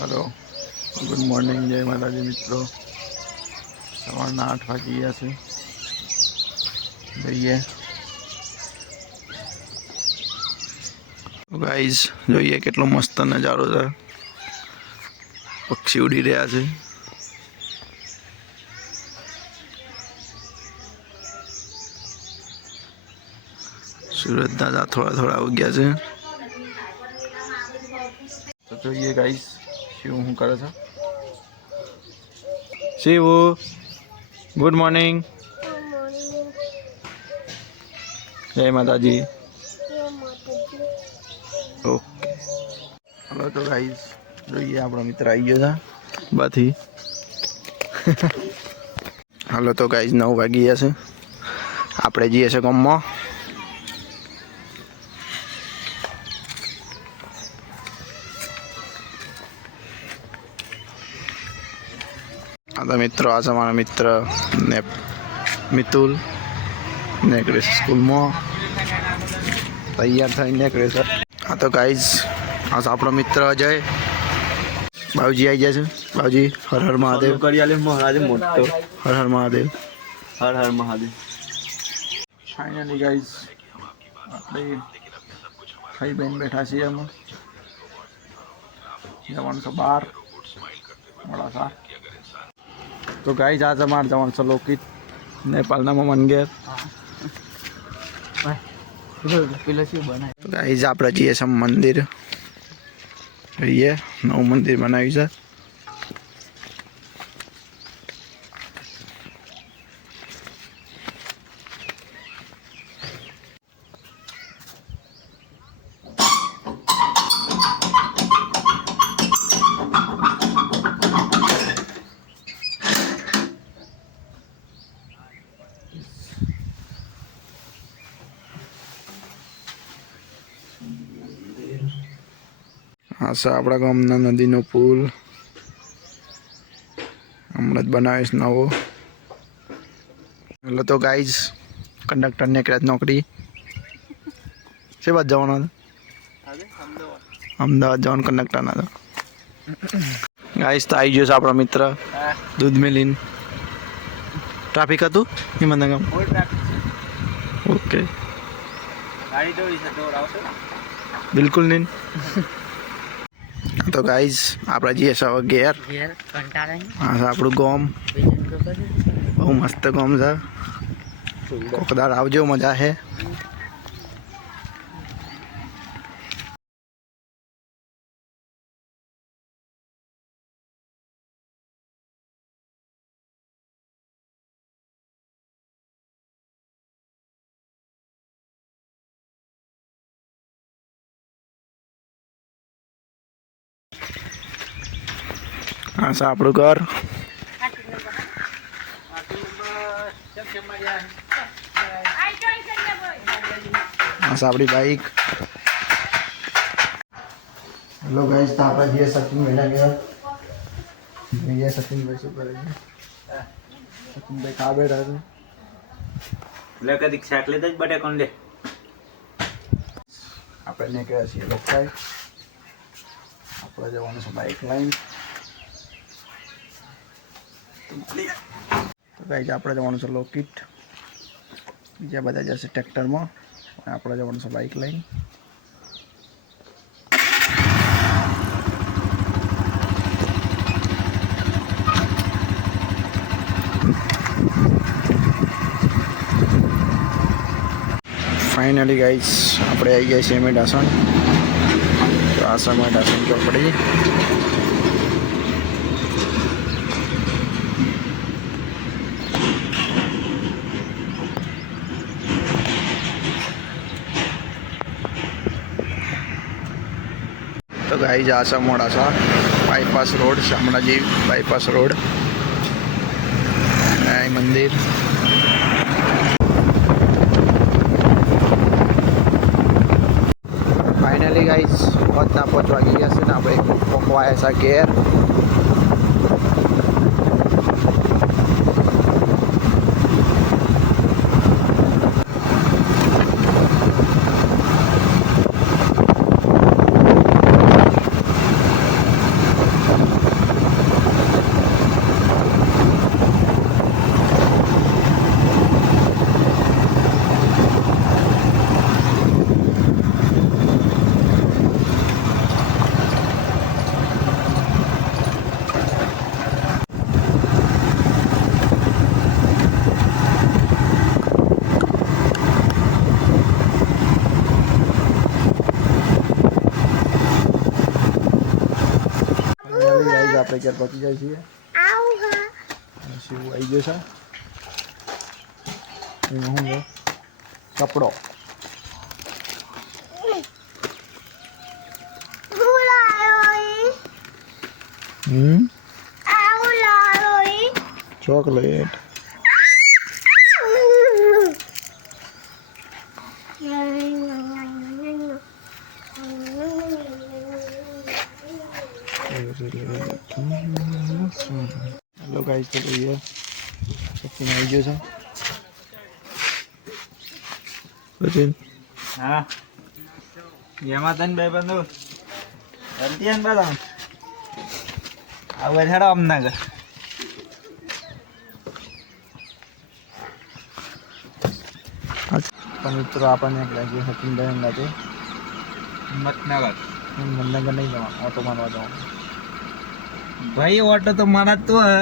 Hello good morning जय माताजी मित्रों। सवाરના 8 વાગી ગયા છે। જોઈએ ગાઈઝ, જોઈએ કેટલો મસ્ત નજારો છે। પક્ષી ઉડી રહ્યા છે। सूरज दादा थोड़ा थोड़ा उग्या છે। तो જોઈએ ગાઈઝ શિવ શું કરે છે। Shiv good morning. જય માતાજી। ઓકે હલો તો ગાઈઝ જોઈએ આપણો મિત્ર આવી ગયો છે બાથી। હાલો તો ગાઈઝ 9 વાગી ગયા છે। આપણે જઈએ છે ગામમાં। हाँ तो मित्रों आज हमारा मित्र ने मितुल नेकड़े स्कूल में तैयार थी नेकड़े सर। हाँ तो गाइज आज आप मित्र अजय बाबूजी आई जाए। बाबूजी हर हर महादेव। हर हर महादेव। हर हर महादेव। फाइनली गाइज આપણે ભાઈ બહેન બેઠા છીએ અમે જવાનું છે બહાર મોડાસા। तो गाइज आज हमारे जवान से लोकित नेपाल ना मंदिर। तो गाइज आप जीए सब मंदिर ये नव मंदिर बनाव्યું છે। हाँ सर अपना गामना नदी नो पुल हमने बनावे नवो। हेलो तो गाइज कंडक्टर ने करात नौकरी से बात जवाना अहमदाबाद जवान कंडक्टर ना गाइज तो आई जो अपना मित्र दूध मिलीन ट्राफिक હતું હિમંતનગર ओके गाड़ी बिल्कुल नहीं। तो गाइज आप जीए सब घेर हाँ आप गाम बहु मस्त गाम है। कोकदार आवजो मजा है। हाँ सर आप घर हाँ सर अपनी बाइक। हेलो गाइस तो आप ये सचिन मेला गया ये सचिन भाई શું કરે છે। સचिन ભાઈ ખા બેઠા છે લે કદી શાક લેતા જ બટે કોણ લે આપણે નીકળ્યા છીએ લોકસાઈ। આપણે જવાનું છે બાઇક લાઈન। તો ગાઈસ આપણે જવાનું છે લોકેટ બીજા બધા જશે ટ્રેક્ટરમાં આપણે જવાનું છે બાઇક લાઈન। फाइनली गाइस આપણે આવી ગયા છીએ મેડાસણ। તો આ સમય મેડાસણ ચોકડી तो गाइस आशा Modasa bypass road Shamlaji bypass road मंदिर। फाइनली गाइस पहुंचना 5 वागी गया से ना આપણે પકવાયા છે ઘેર। આપણે ક્યારે પહોંચી જાય છીએ અને શિવ આવી ગયો છે એમાં હું છે કપડો ચોકલેટ હેલો ગાઈસ તો જોઈએ સચિન આવી ગયો છે સચિન હા એમાં તને બે બંધુ જલ્દી આન બાલા આવું હેડો અમના ઘર પણ મિત્રો આપણને લાગ્યું સચિનભાઈ અંગાતે હિંમતનગર મનનગર નહીં જવાનું ઓટો મારવા જવાનું ભાઈ ઓટો તો મારા તો હે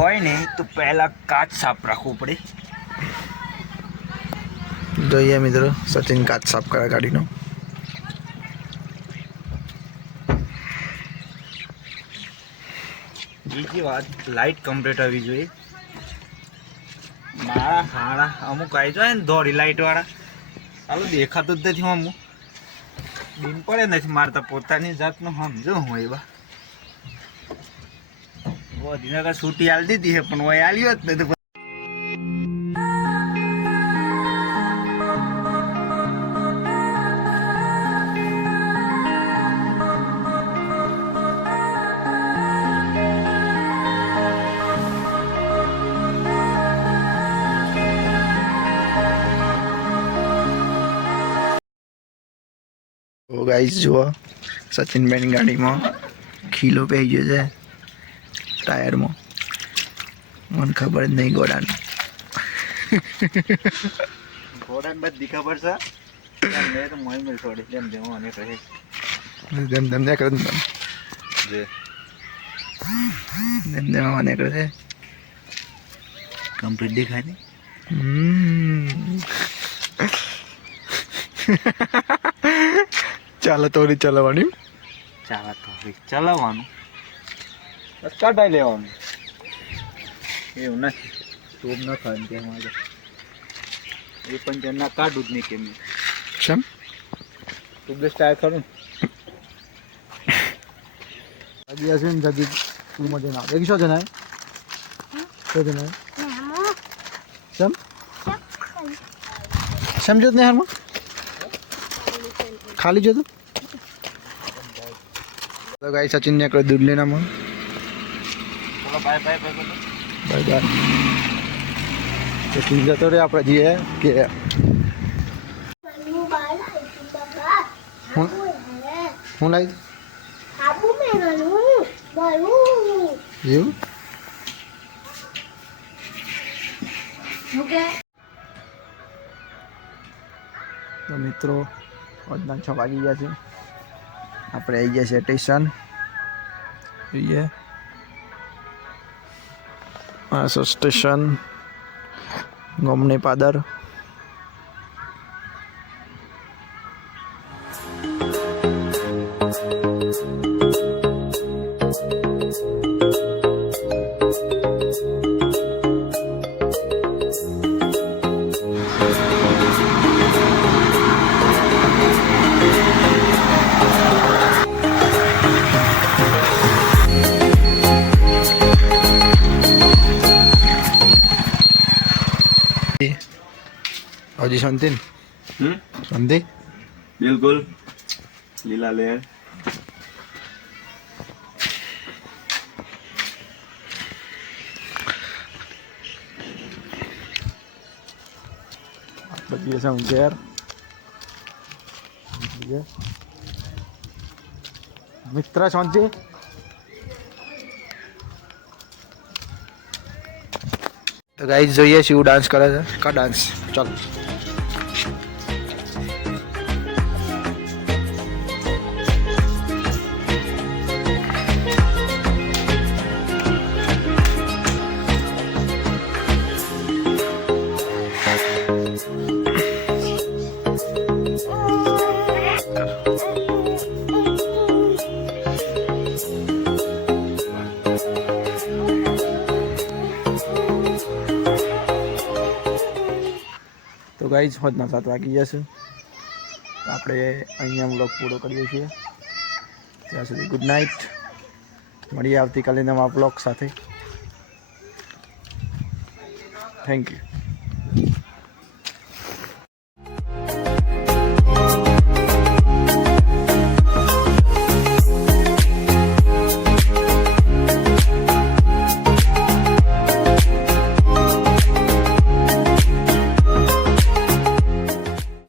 હોય ને તો પહેલા કાચ સાફ રાખવું પડે જોઈએ મિત્રો સચિન કાચ સાફ કરે ગાડીનો બીજી વાત લાઇટ કમ્પ્લીટ આવી જોઈએ મારા હાડા અમુક આવી જાય ને દોડી લાઇટ વાળા ચાલો દેખાતું જ નથી અમુક બીમ પડે નથી મારતા પોતાની જાતનું સમજો હું એવા ગાંધીનગર છૂટી આલી દીધી છે પણ હોય આલ્યો જ નથી તો ગાઈસ જુઓ સચિનભાઈની ગાડીમાં ખીલો પહી ગયો છે ટાયરમાં મને ખબર જ નહીં ઘોડાની ઘોડાને બધી ખબર છે મેં તો મોય મેં છોડી જેમ જેમ મને કહે જેમ તેમ ને કરે જે જેમ તેમ મને કરે છે કમ્પ્લીટ દેખાય ને ચાલો તો ચલાવવાની ચાલો તો ચલાવવાનું બસ કાઢાઈ લેવાનું એવું નથી ટોપ ન થાય તેમ આજે એ પણ તેના કાઢું જ નહીં કેમ શેમ ટ્યુબલેસ ટાયર ખરું અજી હશે ને જજી તું મજે ના એક શો જના શો જના શેમ સમજો જ નહીં હારમાં ખાલી જો તો ગાઈ સચિન ને એકડો દૂધ લેના માં બોલો બાય બાય બાય બોલો બાય બાય સચિન જતો રે આપણે જઈએ કે હું લાવી એવું તો મિત્રો આજના 6 વાગી ગયા છે આપણે આવી ગયા છે સ્ટેશન જોઈએ આ સ્ટેશન ગમની પાદર હજી શાંતિ ને શાંતિ બિલકુલ લીલા લેર બધી છે ઘેર મિત્ર શાંતિ તો ગાઈસ જોઈએ શિવ ડાન્સ કરે છે કા ડાન્સ ચાલ તો ગાઈઝ હોજના 7 વાગી જશે આપણે અહીંયા વ્લોગ પૂરો કરીએ છીએ ત્યાં સુધી ગુડ નાઇટ મળીએ આવતીકાલે નવા વ્લોગ સાથે થેન્ક યુ